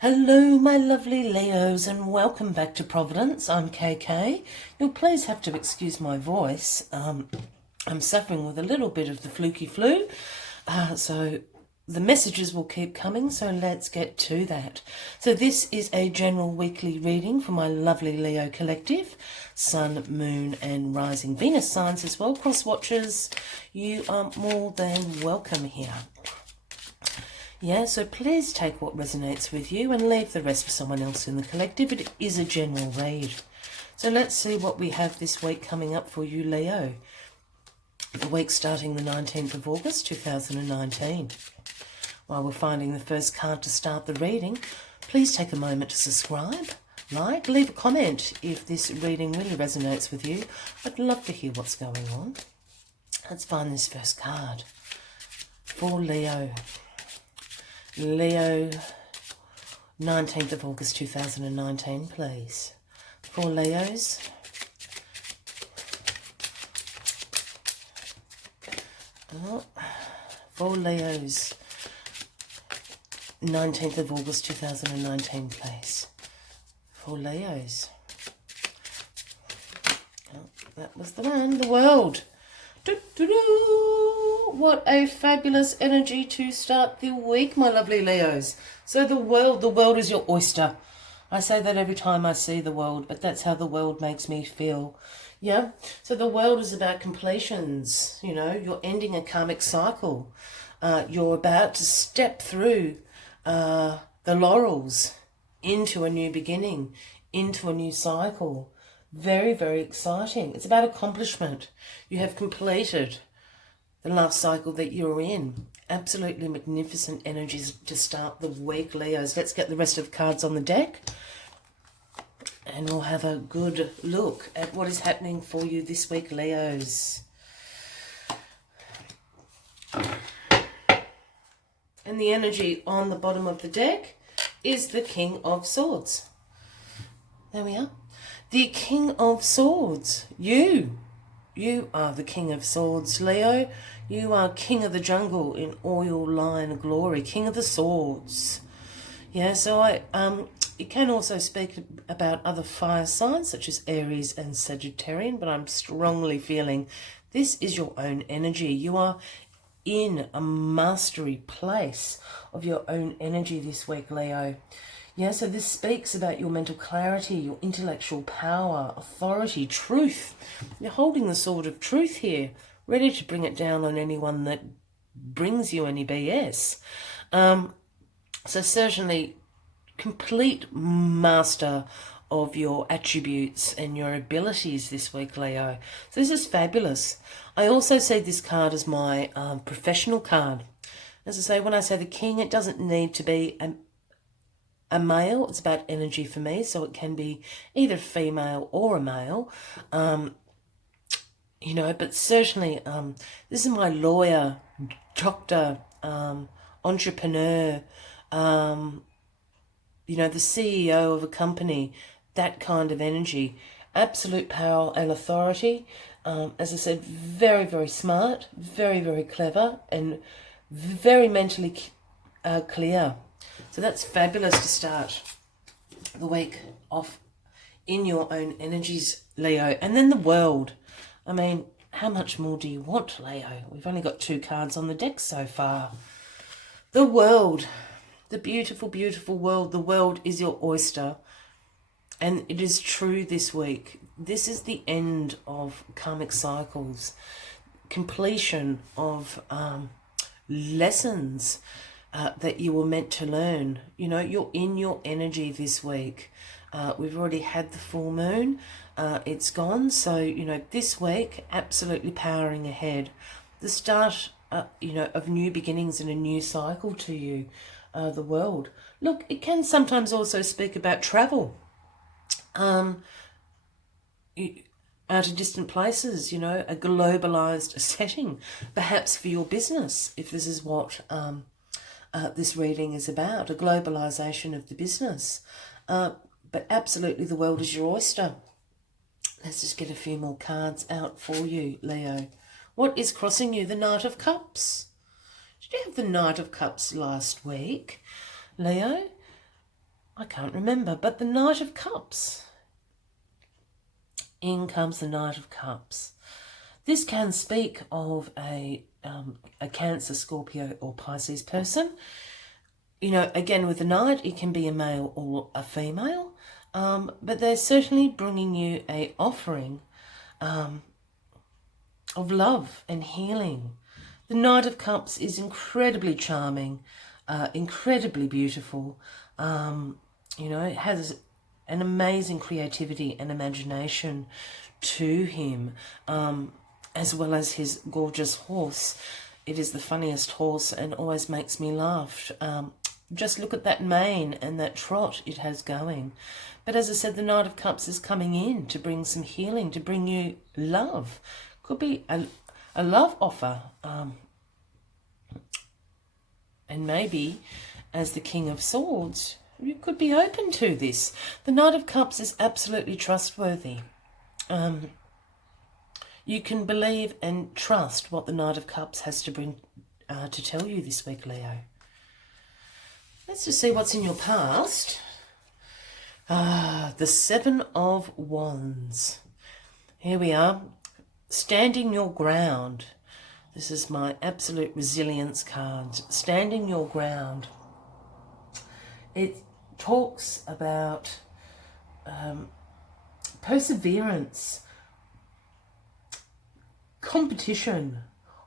Hello, my lovely Leos, and welcome back to Providence. I'm KK. You'll please have to excuse my voice. I'm suffering with a little bit of the fluky flu, so the messages will keep coming, so let's get to that. So this is a general weekly reading for my lovely Leo collective, Sun, Moon and Rising Venus signs as well. Cross watchers, you are more than welcome here. Yeah, so please take what resonates with you and leave the rest for someone else in the collective. It is a general read. So let's see what we have this week coming up for you, Leo. The week starting the 19th of August 2019. While we're finding the first card to start the reading, please take a moment to subscribe, like, leave a comment if this reading really resonates with you. I'd love to hear what's going on. Let's find this first card for Leo. Leo, 19th of August 2019, please. For Leos. For Leos, 19th of August 2019, please. For Leos. Oh, that was the one, the world. What a fabulous energy to start the week, my lovely Leos. So the world is your oyster. I say that every time I see the world, but that's how the world makes me feel. Yeah, so the world is about completions. You know, you're ending a karmic cycle. You're about to step through the laurels into a new beginning, into a new cycle. Very, very exciting. It's about accomplishment. You have completed the last cycle that you're in. Absolutely magnificent energies to start the week, Leos. Let's get the rest of the cards on the deck and we'll have a good look at what is happening for you this week, Leos. And the energy on the bottom of the deck is the King of Swords. There we are. The King of Swords. You are the King of Swords, Leo. You are King of the Jungle in all your line glory. King of the Swords. Yeah, so it can also speak about other fire signs such as Aries and Sagittarian, but I'm strongly feeling this is your own energy. You are in a mastery place of your own energy this week, Leo. Yeah, so this speaks about your mental clarity, your intellectual power, authority, truth. You're holding the sword of truth here, ready to bring it down on anyone that brings you any BS. So certainly complete master of your attributes and your abilities this week, Leo. So this is fabulous. I also see this card as my professional card. As I say, when I say the king, it doesn't need to be a male. It's about energy for me, so it can be either female or a male. You know, but certainly this is my lawyer, doctor, entrepreneur, you know, the CEO of a company, that kind of energy. Absolute power and authority. As I said, very, very smart, very, very clever, and very mentally clear. So that's fabulous to start the week off in your own energies, Leo. And then the world. I mean, how much more do you want, Leo? We've only got 2 cards on the deck so far. The world. The beautiful, beautiful world. The world is your oyster. And it is true this week. This is the end of karmic cycles. Completion of lessons that you were meant to learn. You know, you're in your energy this week. We've already had the full moon. It's gone. So, you know, this week, absolutely powering ahead. The start, you know, of new beginnings and a new cycle to you, the world. Look, it can sometimes also speak about travel. Out of distant places, you know, a globalized setting, perhaps for your business, if this is what this reading is about, a globalization of the business. But absolutely the world is your oyster. Let's just get a few more cards out for you, Leo. What is crossing you? The Knight of Cups. Did you have the Knight of Cups last week, Leo? I can't remember, but the Knight of Cups. In comes the Knight of Cups. This can speak of a Cancer, Scorpio or Pisces person. You know, again, with the Knight, it can be a male or a female, but they're certainly bringing you a offering of love and healing. The Knight of Cups is incredibly charming, incredibly beautiful. You know, it has an amazing creativity and imagination to him, as well as his gorgeous horse. It is the funniest horse and always makes me laugh. Just look at that mane and that trot it has going. But as I said, the Knight of Cups is coming in to bring some healing, to bring you love. Could be a love offer. And maybe, as the King of Swords, you could be open to this. The Knight of Cups is absolutely trustworthy. You can believe and trust what the Knight of Cups has to bring to tell you this week, Leo. Let's just see what's in your past. The Seven of Wands. Here we are. Standing your ground. This is my absolute resilience card. Standing your ground. It talks about perseverance, competition,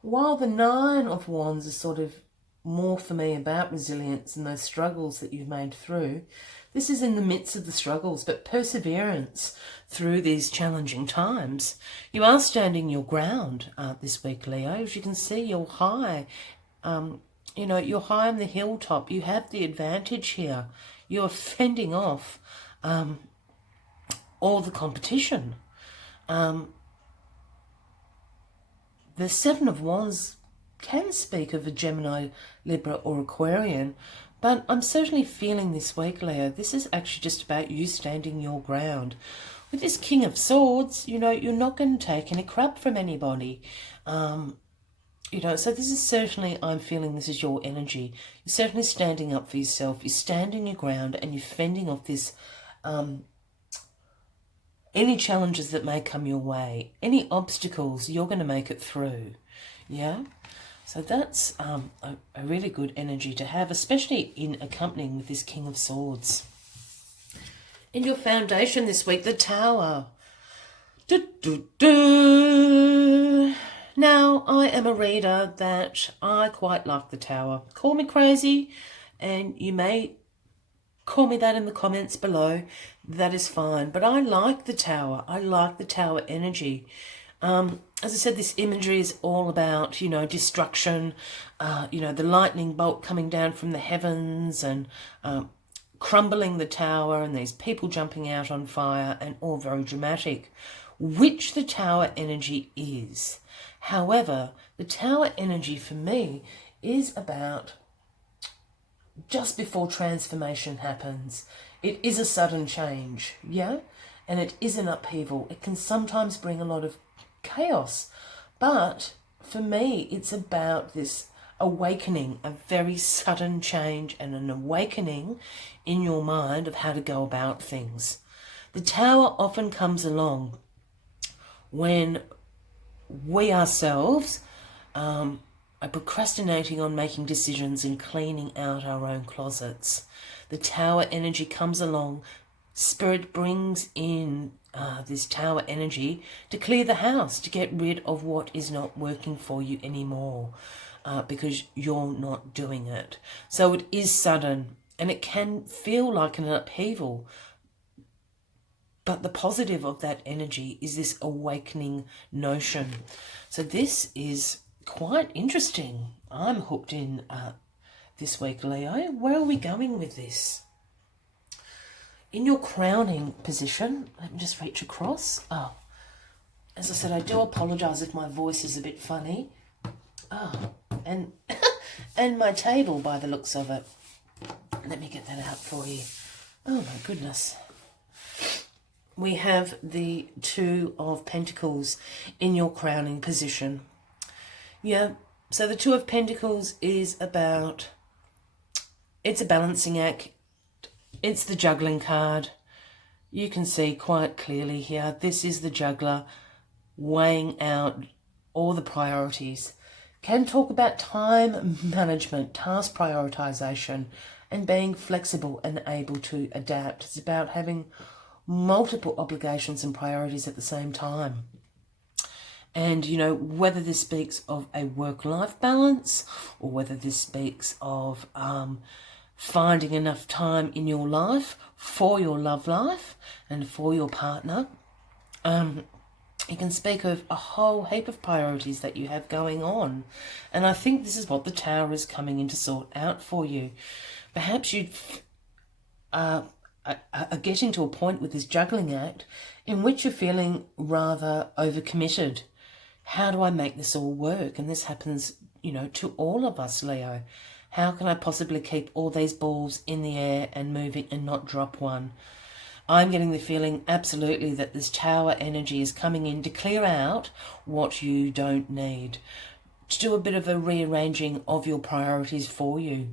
while the Nine of Wands is sort of more for me about resilience and those struggles that you've made through. This is in the midst of the struggles, but perseverance through these challenging times. You are standing your ground this week, Leo. As you can see, you're high. You know, you're high on the hilltop. You have the advantage here. You're fending off all the competition. The Seven of Wands can speak of a Gemini, Libra or Aquarian, but I'm certainly feeling this week, Leo, this is actually just about you standing your ground. With this King of Swords, you know, you're not going to take any crap from anybody. You know, so this is certainly, I'm feeling this is your energy. You're certainly standing up for yourself. You're standing your ground and you're fending off this, any challenges that may come your way, any obstacles, you're going to make it through. Yeah? So that's a really good energy to have, especially in accompanying with this King of Swords. In your foundation this week, the Tower. Now, I am a reader that I quite like the Tower. Call me crazy, and you may call me that in the comments below. That is fine. But I like the Tower. I like the Tower energy. As I said, this imagery is all about, you know, destruction, you know, the lightning bolt coming down from the heavens and crumbling the tower and these people jumping out on fire and all very dramatic, which the Tower energy is. However, the Tower energy for me is about just before transformation happens. It is a sudden change, yeah? And it is an upheaval. It can sometimes bring a lot of chaos. But for me, it's about this awakening, a very sudden change and an awakening in your mind of how to go about things. The Tower often comes along when we ourselves are procrastinating on making decisions and cleaning out our own closets. The Tower energy comes along. Spirit brings in this Tower energy to clear the house, to get rid of what is not working for you anymore because you're not doing it. So it is sudden and it can feel like an upheaval. But the positive of that energy is this awakening notion. So this is quite interesting. I'm hooked in this week, Leo. Where are we going with this? In your crowning position, let me just reach across. Oh, as I said, I do apologise if my voice is a bit funny. Oh, and and my table by the looks of it. Let me get that out for you. Oh my goodness. We have the Two of Pentacles in your crowning position. Yeah, so the Two of Pentacles is about, it's a balancing act. It's the juggling card. You can see quite clearly here, this is the juggler weighing out all the priorities. Can talk about time management, task prioritization, and being flexible and able to adapt. It's about having multiple obligations and priorities at the same time. And, you know, whether this speaks of a work-life balance or whether this speaks of finding enough time in your life for your love life and for your partner, you can speak of a whole heap of priorities that you have going on. And I think this is what the Tower is coming in to sort out for you. Perhaps you are getting to a point with this juggling act in which you're feeling rather overcommitted. How do I make this all work? And this happens, you know, to all of us, Leo. How can I possibly keep all these balls in the air and moving and not drop one? I'm getting the feeling absolutely that this Tower energy is coming in to clear out what you don't need, to do a bit of a rearranging of your priorities for you.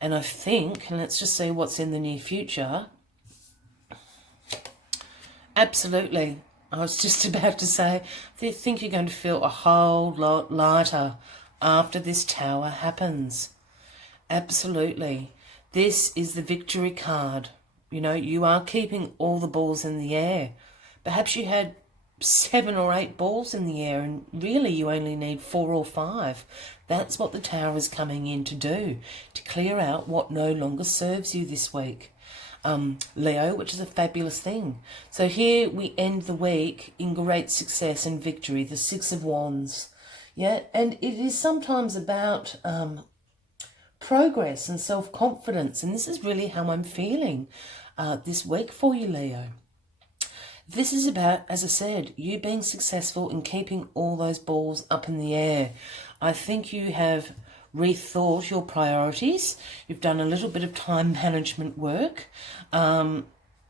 And I think, and let's just see what's in the near future. Absolutely. I was just about to say, I think you're going to feel a whole lot lighter after this Tower happens. Absolutely. This is the victory card. You know, you are keeping all the balls in the air. Perhaps you had 7 or 8 balls in the air and really you only need 4 or 5. That's what the Tower is coming in to do, to clear out what no longer serves you this week. Leo, which is a fabulous thing. So here we end the week in great success and victory, the 6 of Wands. Yeah, and it is sometimes about progress and self-confidence, and this is really how I'm feeling this week for you, Leo. This is about, as I said, you being successful in keeping all those balls up in the air. I think you have rethought your priorities. You've done a little bit of time management work, and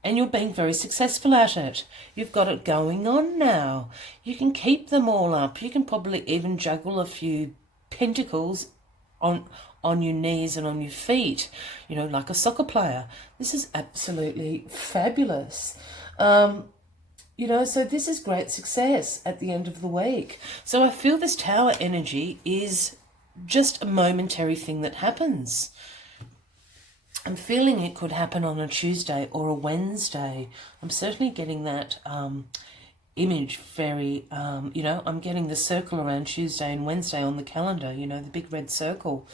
you're being very successful at it. You've got it going on now. You can keep them all up. You can probably even juggle a few pentacles on your knees and on your feet, you know, like a soccer player. This is absolutely fabulous. You know, so this is great success at the end of the week. So I feel this Tower energy is just a momentary thing that happens. I'm feeling it could happen on a Tuesday or a Wednesday. I'm certainly getting that image very, you know, I'm getting the circle around Tuesday and Wednesday on the calendar, you know, the big red circle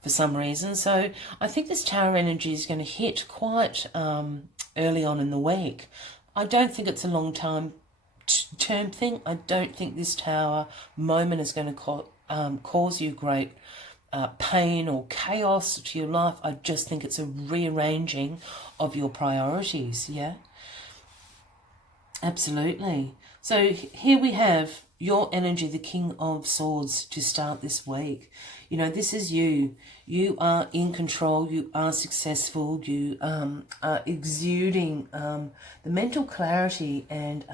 for some reason. So I think this Tower energy is going to hit quite early on in the week. I don't think it's a long term thing. I don't think this Tower moment is going to cause you great pain or chaos to your life. I just think it's a rearranging of your priorities, yeah? Absolutely. So here we have your energy, the King of Swords, to start this week. You know, this is you. You are in control. You are successful. You are exuding the mental clarity and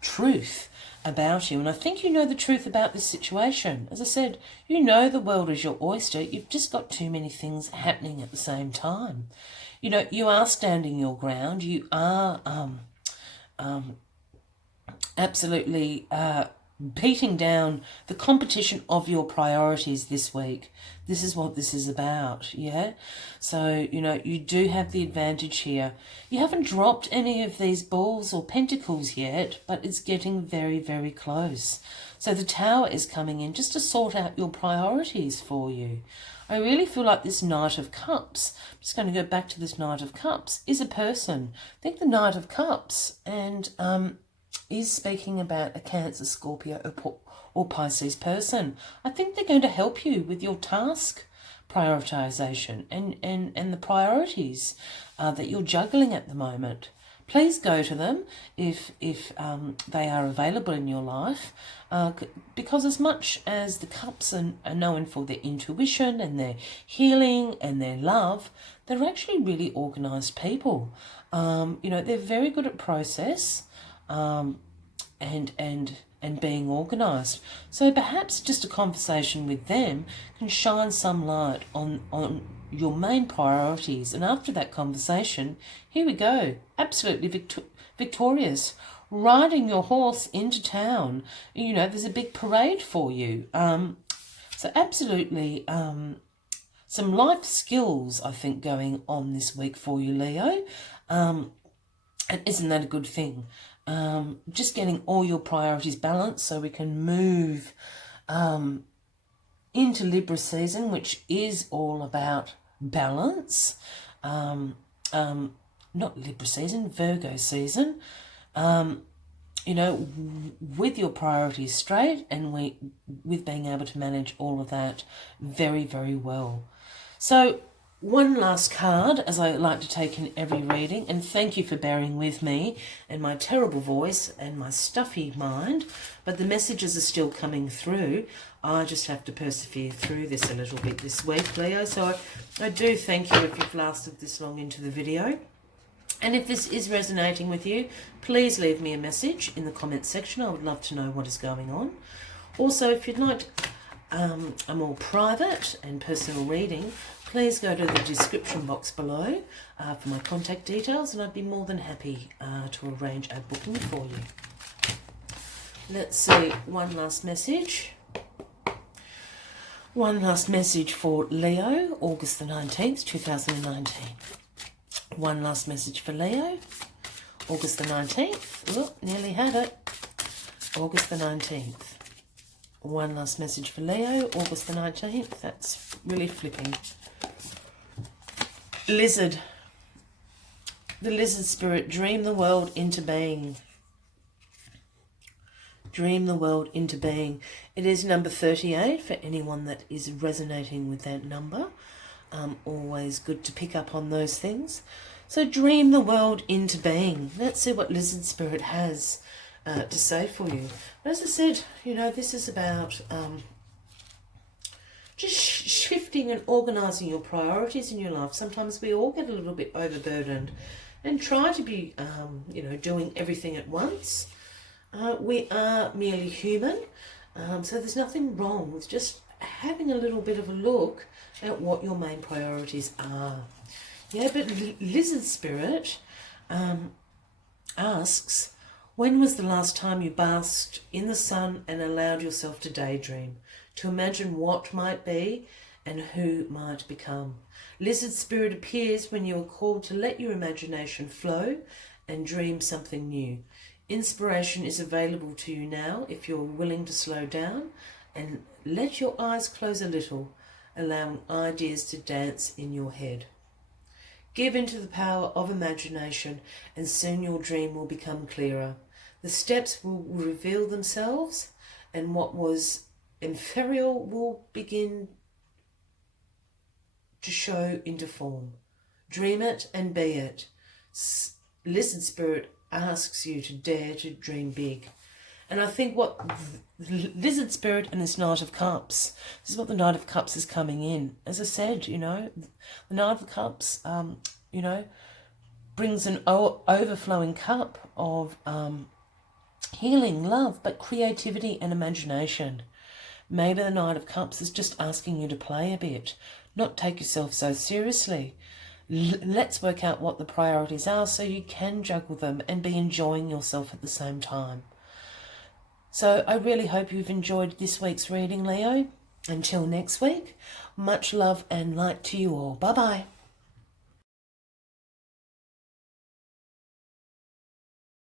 truth about you. And I think you know the truth about this situation. As I said, you know the world is your oyster. You've just got too many things happening at the same time. You know, you are standing your ground. You are absolutely beating down the competition of your priorities this week. This is what this is about, yeah? So, you know, you do have the advantage here. You haven't dropped any of these balls or pentacles yet, but it's getting very, very close. So the Tower is coming in just to sort out your priorities for you. I really feel like this Knight of Cups, I'm just going to go back to this Knight of Cups, is a person. I think the Knight of Cups and is speaking about a Cancer, Scorpio or Pisces person. I think they're going to help you with your task prioritization and the priorities that you're juggling at the moment. Please go to them if they are available in your life, because as much as the Cups are known for their intuition and their healing and their love, they're actually really organised people. You know, they're very good at process and being organised. So perhaps just a conversation with them can shine some light on your main priorities. And after that conversation, here we go, absolutely victorious, riding your horse into town. You know, there's a big parade for you. So absolutely some life skills, I think, going on this week for you, Leo. And isn't that a good thing? Just getting all your priorities balanced so we can move into Libra season, which is all about balance. Not Libra season, Virgo season. You know, with your priorities straight and with being able to manage all of that very, very well. So one last card, as I like to take in every reading, and thank you for bearing with me and my terrible voice and my stuffy mind, but the messages are still coming through. I just have to persevere through this a little bit this week, Leo. So I do thank you if you've lasted this long into the video. And if this is resonating with you, please leave me a message in the comments section. I would love to know what is going on. Also, if you'd like a more private and personal reading, please go to the description box below for my contact details, and I'd be more than happy to arrange a booking for you. Let's see, one last message. One last message for Leo, August the 19th, 2019. One last message for Leo, August the 19th. Oh, nearly had it. August the 19th. One last message for Leo, August the 19th. That's really flipping. Lizard. The lizard spirit, dream the world into being. Dream the world into being. It is number 38 for anyone that is resonating with that number. Always good to pick up on those things. So dream the world into being. Let's see what lizard spirit has to say for you. But as I said, you know, this is about just shifting and organising your priorities in your life. Sometimes we all get a little bit overburdened and try to be, you know, doing everything at once. We are merely human, so there's nothing wrong with just having a little bit of a look at what your main priorities are. Yeah, but lizard spirit asks, when was the last time you basked in the sun and allowed yourself to daydream, to imagine what might be and who might become? Lizard spirit appears when you are called to let your imagination flow and dream something new. Inspiration is available to you now if you're willing to slow down and let your eyes close a little, allowing ideas to dance in your head. Give into the power of imagination and soon your dream will become clearer. The steps will reveal themselves and what was inferior will begin to show into form. Dream it and be it. Lizard spirit asks you to dare to dream big. And I think what lizard spirit and this Knight of Cups, this is what the Knight of Cups is coming in. As I said, you know, the Knight of Cups, you know, brings an overflowing cup of healing, love, but creativity and imagination. Maybe the Knight of Cups is just asking you to play a bit, not take yourself so seriously. Let's work out what the priorities are so you can juggle them and be enjoying yourself at the same time. So I really hope you've enjoyed this week's reading, Leo. Until next week, much love and light to you all. Bye-bye.